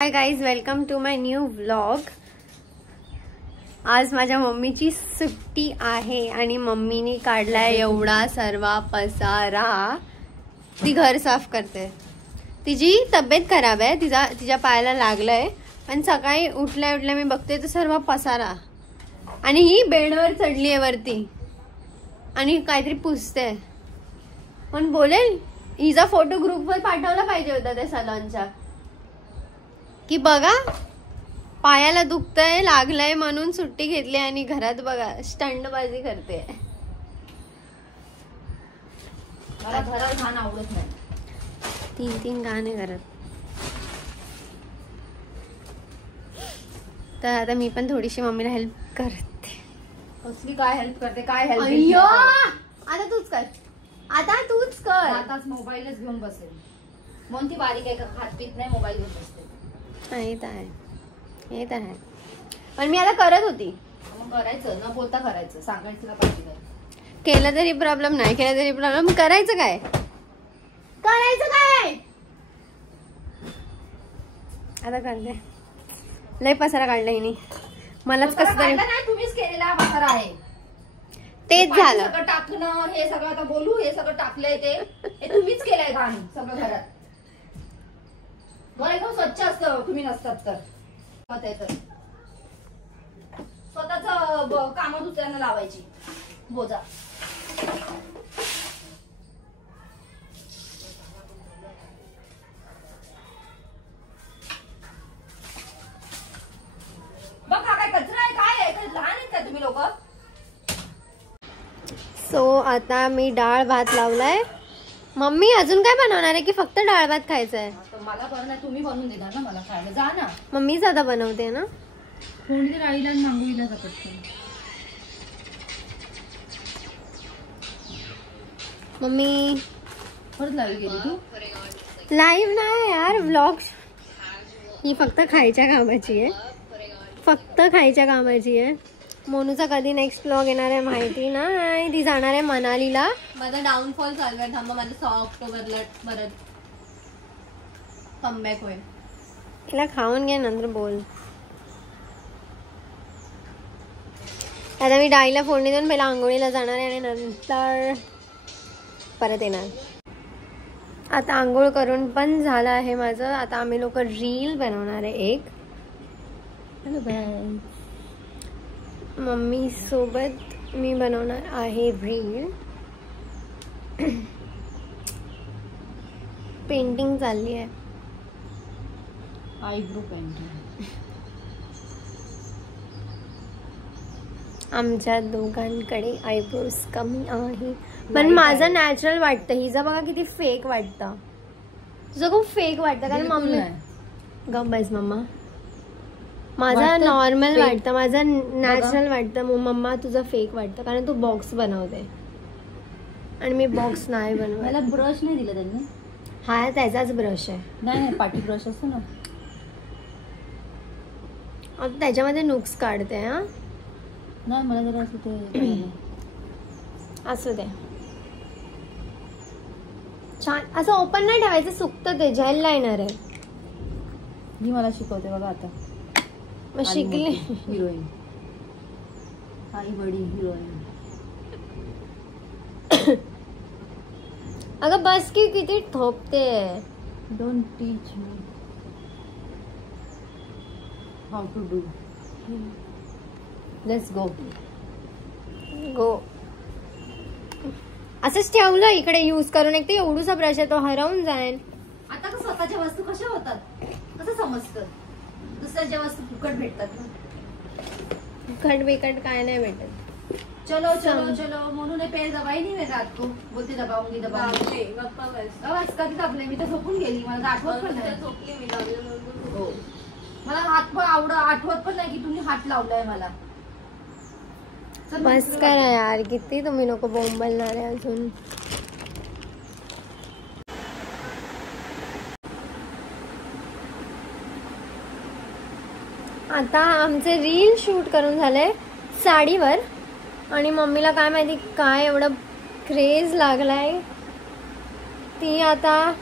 High guys, welcome to my new vlog. आज माझ्या मम्मीची सुट्टी आहे आणि मम्मीने काढलाय एवढा सर्व पसारा. ती घर साफ करते. तिची तब्येत खराब आहे, तिच्या पायाला लागलंय. पण सकाळी उठल्या मी बघते तर सर्व पसारा. आणि ही बेडवर चढली आहे वरती आणि काहीतरी पुसते. पण बोलेल हिचा फोटो ग्रुपवर पाठवला पाहिजे होता त्या सलॉनच्या, की बघा पायाला दुखतंय, लागलंय म्हणून सुट्टी घेतली आणि घरात बघा स्टंटबाजी करते. मला घरात घाण आवडत नाही. तीन गाणे करत. तर आता मी पण थोडीशी मम्मीला हेल्प करते. कसली काय हेल्प करते? काय हेल्प? अय्यो, आता तूच कर. आताच मोबाईलच घेऊन बसेल म्हणून ती बारीक आहे का? खात पीत नाही, मोबाईल घेऊन बसते. हे तर आहे. पण मी आता करत होती. मग करायचं, न बोलता करायचं, सांगायचं ना पाहिजे. केलं तरी प्रॉब्लेम, नाही केलं तरी प्रॉब्लेम. करायचं काय? आता करते. लय पसारा काढला हिने. मलाच कसं तरी नाही, तुम्हीच केलेला पसारा आहे. तेच झालं. सगळं टाकणं, हे सगळं आता बोलू, हे सगळं टाकलंय ते तुम्हीच केलंय घाण सगळं घरात. घर एकदम स्वच्छ असतं तुम्ही नसतात तर. स्वतःच कामं दुसऱ्यांना लावायची बोजा. बघ हा काय कचरा आहे, काय आहे? लहान आहेत का तुम्ही लोक? सो आता मी डाळ भात लावलाय. मम्मी अजून काय बनवणार आहे की फक्त डाळ भात खायचं आहे? मला बरं नाही, तुम्ही बनवून देणार ना मला खायला. जा ना. मम्मीच आता बनवते ना. कोणती राईला आणि मांगुळीला जातात. मम्मी परत लाईव्ह गेली तू? लाईव्ह नाही यार, व्लॉग. ही फक्त खायच्या कामाची आहे. मोनूचा कधी नेक्स्ट व्लॉग येणार आहे माहिती नाही. ती जाणार आहे मनालीला. माझा डाऊनफॉल चालू आहे. थांबा, माझं 6 ऑक्टोबरला परत कमबॅक होईल. तिला खाऊन घे, नंतर बोल. आता मी डाळीला फोडणी देऊन पहिला आंघोळीला जाणार आहे आणि नंतर परत येणार. आता आंघोळ करून पण झालं आहे माझं. आता आम्ही लोक रील बनवणार आहे एक. मम्मी सोबत मी बनवणार आहे रील. पेंटिंग चालली आहे. Eyebrow painting. आमच्या दोघांकडे आयब्रोज कमी आहे. पण माझं नॅचरल वाटतं. हिचं बघा किती फेक वाटतं. तुझं खूप फेक वाटतं. कारण मम्मी गप्प बस मम्मा. माझं नॉर्मल वाटतं, माझं नॅचरल वाटतं. मम्मा तुझं फेक वाटतं कारण तू बॉक्स बनवते आणि मी बॉक्स नाही बनवत. मला ब्रश नाही दिला त्यांनी. हा त्याचाच ब्रश आहे. नाही, पाटी ब्रश असतो ना. आता त्याच्यामध्ये नुक्स काढते. हा नाही, मला जरा असं ते असू दे. छान असं ओपन नाही ठेवायचं, सुकतं ते. जेल लायनर आहे. मी मला शिकवते बघा आता. मग शिकले. हिरोईन, आई बडी हिरोईन. अगं बस की, किती ठोकते. Don't teach me how to do. Let's go. असंच ठेवलं इकडे यूज करून. एक तर एवढूसा ब्रश आहे, तो हरवून जाईल. आता स्वतःच्या वस्तू कशा होतात कसं समजतं? दुसऱ्याच्या वस्तू फुकट भेटतात ना. फुकट बिकट काय नाही भेटत. चलो चलो चलो म्हणून पेड़ दबाई नहीं मैं रात को. बोलते दबाऊंगी बस कधी दबले. मी तर झोपून गेली. मला आठवत पण नाही. हो, मला हात पण आठवत पण नाही की तुम्ही हात लावलाय मला. बस करा यार, किती तुम्ही लोक बोंबलणार आहे अजून. आता आमचे रील शूट करून झाले साडीवर. आणि मम्मीला काय माहिती काय एवढं क्रेज लागलाय. ती आता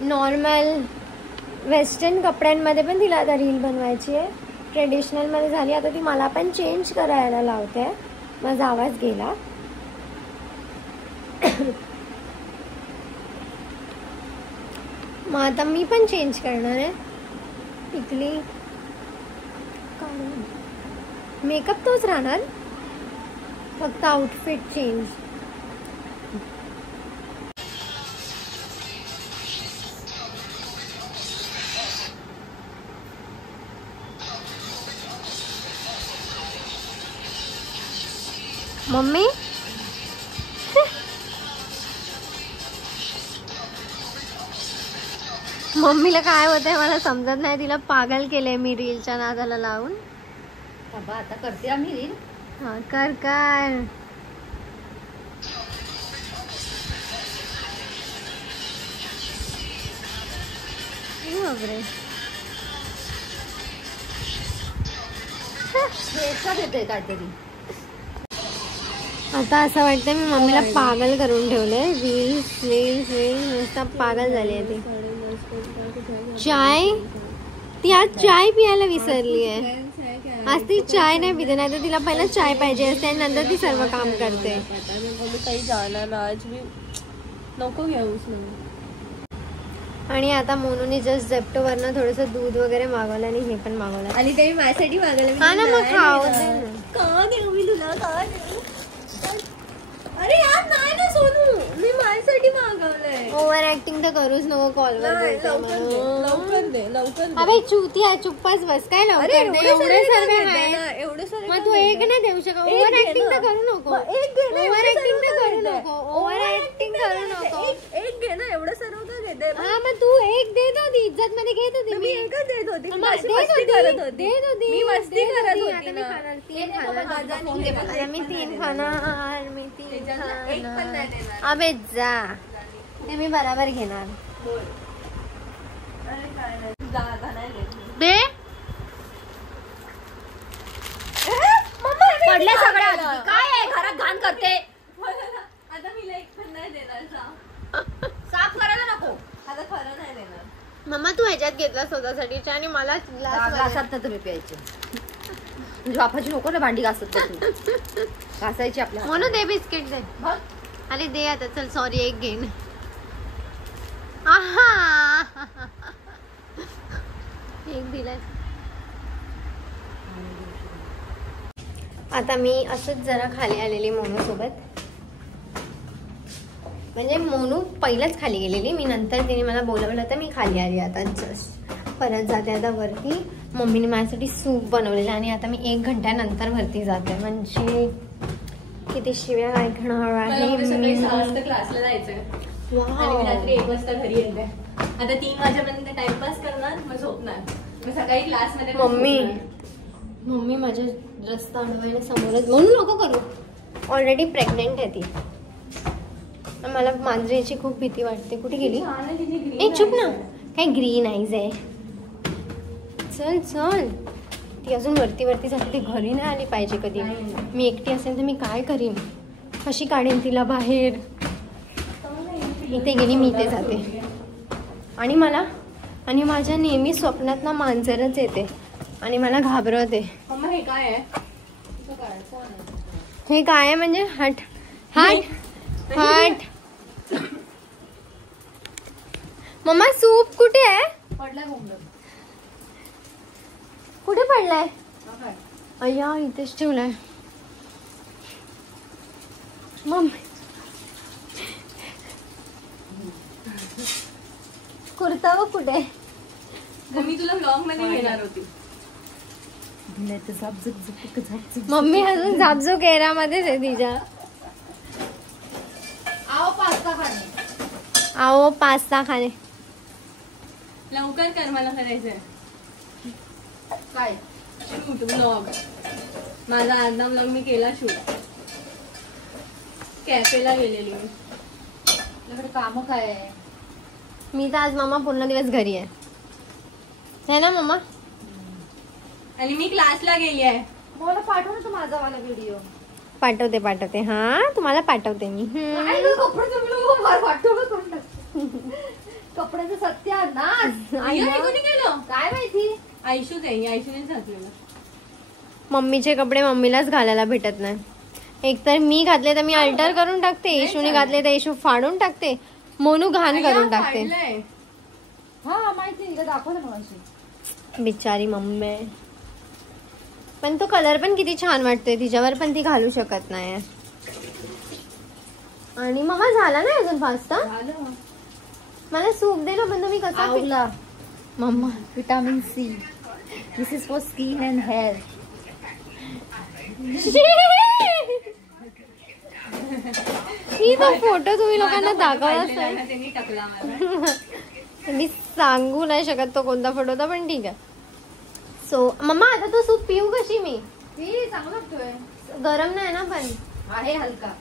नॉर्मल वेस्टर्न कपड्यांमध्ये पण तिला आता रील बनवायची आहे. ट्रेडिशनल मध्ये झाली आता ती मला पण चेंज करायला लावते. माझा आवाज गेला. मग आता मी पण चेंज करणार आहे. टिकली मेकअप तोच राहणार, फक्त आउटफिट चेंज. मम्मी मम्मीला काय होतंय मला समजत नाही. तिला पागल केलंय मी रीलच्या नादाला लावून. आता करते आम्ही रील. हा कर कर. बापरे येते काहीतरी. आता असं वाटतं मी मम्मीला पागल करून ठेवलंय. रील्स रील्स रील्स नुसता पागल झाली आहे ती. चाय ती आज चाय पियाला विसरली आहे. आज ती चाय नाही पिते, नाही तर तिला पहिला चाय पाहिजे असते आणि नंतर ती सर्व काम करते. काही जाणार आज मी नको घेऊस. आणि आता मोनूने जस्ट झेप्टो वरनं थोडंसं दूध वगैरे मागवलं आणि हे पण मागवलं आणि ते माझ्यासाठी मागवलं. हा ना मग खाऊ दे ना. का देऊ मी तुला, का देऊ? अरे यार नाही ना सोनू, मी माझ्यासाठी मागवलंय. ओव्हर ऍक्टिंग तर करूच नको कॉलवर. लवकर दे लवकर. अबे चुतिया चुप्पाच बस. काय लवकर दे, एवढे सर्व आहे. एवढे सारे मग तू एक नाही देऊ शकत. ओव्हर ऍक्टिंग तर करू नको. ओव्हर ऍक्टिंग तर करू नको. ओव्हर ऍक्टिंग करू नको. एक घे ना, एवढं सर्व का घेते? हा मग तू एक देत होती, इज्जत मध्ये घेत होती. मी एकच देत होती. मग मस्ती देत करत होती, होती. देत होती. मी मस्ती करत होती आता मी ना. खाणार, तीन खाणार. मी तीन खाणार, मी तीन एक पण खाणार. नाही देणार. अबे जा, ते मी बराबर घेणार. दे पडले सगळ्या. काय आहे घरात घाण करते. आता मी एक पण नाही देणार. साफ करायला नको. आता खरं नाही देणार. मम्मा तू ह्याच्यात घेतला स्वतःसाठी आणि मला घासात तर तुम्ही प्यायचे. म्हणजे बापाची नको ना भांडी घासत घासायची आपल्या. म्हणून दे बिस्किट दे. अरे दे आता चल. सॉरी एक घेईन. एक दिलाय. आता मी असंच जरा खाली आलेली मोनू सोबत. म्हणजे मोनू पहिलंच खाली गेलेली, मी नंतर तिने मला बोलवलं तर मी खाली आली. आता जस्ट परत जाते आता वरती. मम्मीने माझ्यासाठी सूप बनवलेलं आणि आता मी 1 घंट्यानंतर वरती जाते. म्हणजे किती शिव्या ऐकणार आहे मी. क्लासला जायचंय आणि मी रात्री 1 वाजता घरी येते. आता 3 वाजेपर्यंत टाइमपास करणार, मग झोपणार. मग सकाळी क्लासमध्ये. मम्मी माझ्या रस्ता अडवायला समोरच. म्हणून नको करू. ऑलरेडी प्रेग्नेंट आहे ती. मला मांजरीची खूप भीती वाटते. कुठे गेली? ए चुप ना. काय ग्रीन आईज आहे. चल चल. ती अजून वरती वरती जाते. ती घरी नाही आली पाहिजे कधी. मी एकटी असेल तर मी काय करीन, कशी काढीन तिला बाहेर. इथे गेली मी इथे जाते. आणि माझ्या नेहमी स्वप्नात ना मांजरच येते आणि मला घाबरवते. हे काय आहे? हे काय आहे म्हणजे? हट हट हट. मम्मा सूप कुठे आहे? पडलाय कोंबड. कुठे पडलाय? अय्या इथेच ठेवलाय. मम्मी कुर्ता व कुठे? मी तुला ब्लॉग मध्ये घेणार होती. मम्मी अजून झापझो केरामध्येच आहे तिच्या. आओ पास्ता खाणे. आओ पास्ता खाणे. लवकर कर, मला करायचंय. काय शूट ब्लॉग. माझा अर्धा ब्लॉग मी केला शूट. कॅफेला गेलेली मी. तुझ्याकडे काम काय आहे? मी तर आज मामा पूर्ण दिवस घरी आहे. है ना मम्मा? आणि मी क्लासला गेली आहे. मला पाठव ना तू माझा वाला व्हिडिओ. पाठवते. हा तुम्हाला पाठवते मी. कपड्याचं सत्यानाश. कोणी केलं काय माहिती. आयशूच आहे, आयशूनेच घातलेलं. मम्मीचे कपडे मम्मीलाच घालायला भेटत नाही. एकतर मी घातले तर मी अल्टर करून टाकते, येशूने घातले तर येशू फाडून टाकते, मोनू घाण करून टाकते. हा माहिती तिला दाखव ना मगाशी. बिचारी मम्मी. पण तो कलर पण किती छान वाटतोय तिच्यावर, पण ती घालू शकत नाही. आणि मम्मा झाला नाही अजून पास्ता. मला सूप दे ना, पण मी कसा आवला मम्मा vitamin C. This is for skin and hair. ही तो फोटो तुम्ही लोकांना दाखवलाच नाही. त्यांनी टाकला मला. मी सांगू नाही शकत तो कोणता फोटो होता, पण ठीक आहे. सो मम्मा आता तो सूप पिऊ कशी मी? चांगला लागतोय. गरम नाही ना पण आहे हलका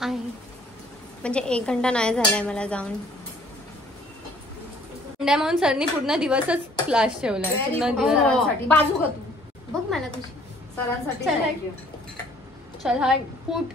आहे. म्हणजे 1 घंटा नाही झालाय मला जाऊन. म्हणून सरनी पूर्ण दिवसच क्लास ठेवलाय. पूर्ण दिवस. सरांसाठी. बाजू का तू बघ मला कशी. सरांसाठी चल, thank you. चल हा फूट.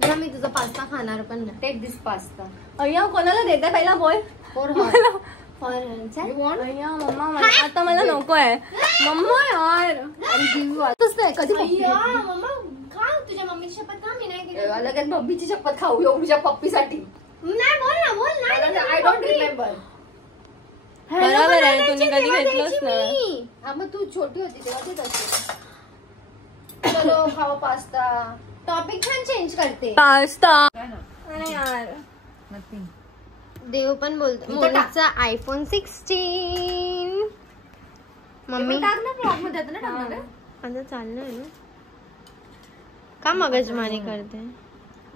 जेव्हा मी तुझा पास्ता खाणार पण नाही. टेक दिस पास्ता अय्या कोणाला देते पहिला बोल. फॉर चल. You want. अय्या मम्मा आता मला नको आहे. मम्मा यार. कधी अय्या, मम्मा खा तुझ्या मम्मीची शपथ खा. मी नाही केली. लगेच मम्मीची शपथ खाऊ एवढ्या पप्पीसाठी. नाही बोल ना, बोल नाही. I don't remember. बरोबर आहे, तुम्ही कधी घेतलंच नाही. हा मग तू छोटी होती तेव्हा तेच असते. चलो खाओ पास्ता. टॉपिक छान चेंज करते. पास्ता. काय ना अरे यार. नथिंग. देव पण बोलतो. मोनीचा आयफोन 16. मम्मी टाक ना ब्लॉग मध्ये आता ना टाकणार आहे. आता चाललंय ना. का मगजमारी करते?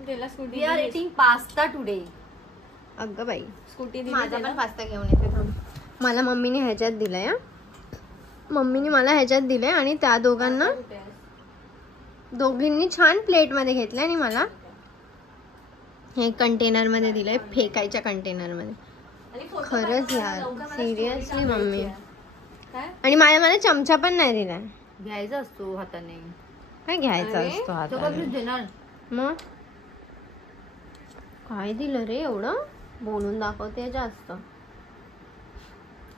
त्याला Scooty we are eating pasta today. अगं बाई, स्कूटी माझा पण पास्ता घेऊन येते थांब. मला मम्मीने ह्याच्यात दिलंय. मम्मीने मला ह्याच्यात दिलंय आणि त्या दोघींनी छान प्लेट मध्ये घेतलंय आणि मला हे कंटेनर मध्ये दिलंय, फेकायच्या कंटेनर मध्ये. खरंच यार सिरियसली मम्मी. आणि मला चमचा पण नाही दिलाय. घ्यायचा असतो हाताने. काय घ्यायचा असतो हाताने. देणार मग काय दिलं रे एवढं? बोलून दाखवते जास्त.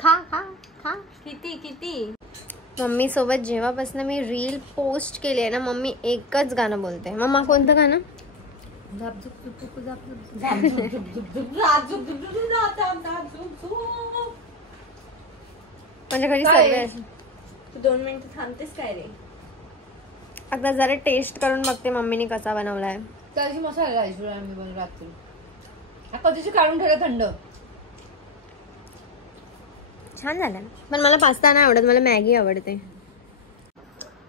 खा खा खा. किती मम्मी सोबत जेव्हापासून मी रील पोस्ट केली आहे ना, मम्मी एकच गाणं बोलते. मम्मा कोणतं गाणं? माझ्या घरी सर्व. तू 2 मिनिटं थांबतेस काय रे? आता जरा टेस्ट करून बघते मम्मीने कसा बनवलाय. त्याची मसाला घालायची आम्ही पण रात्री. कधीची काढून ठेवलं थंड. छान झालं. पण मला पास्ता नाही आवडत, मला मॅगी आवडते.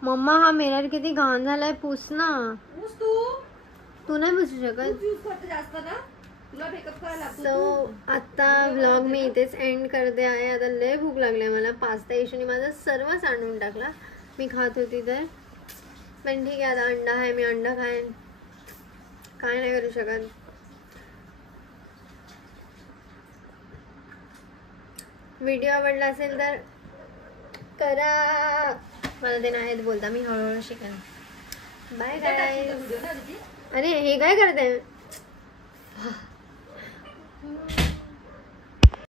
मम्मा हा मिरर किती घाण झालाय, पुस ना. तू नाही पुसू शकत. जास्त ना तुला मेकअप करायला लागतो. सो आता व्लॉग मी इथेच एंड करते आहे. आता लय भूक लागली मला. पास्ता येशूने माझा सर्व सांडून टाकला. मी खात होती तर. पण ठीक आहे, आता अंडा आहे, मी अंडा खाईन. काय नाही करू शकत. व्हिडिओ आवडला असेल तर करा. मला ते नाही बोलता, मी हळूहळू शिकेन. Bye guys. अरे हे काय करते?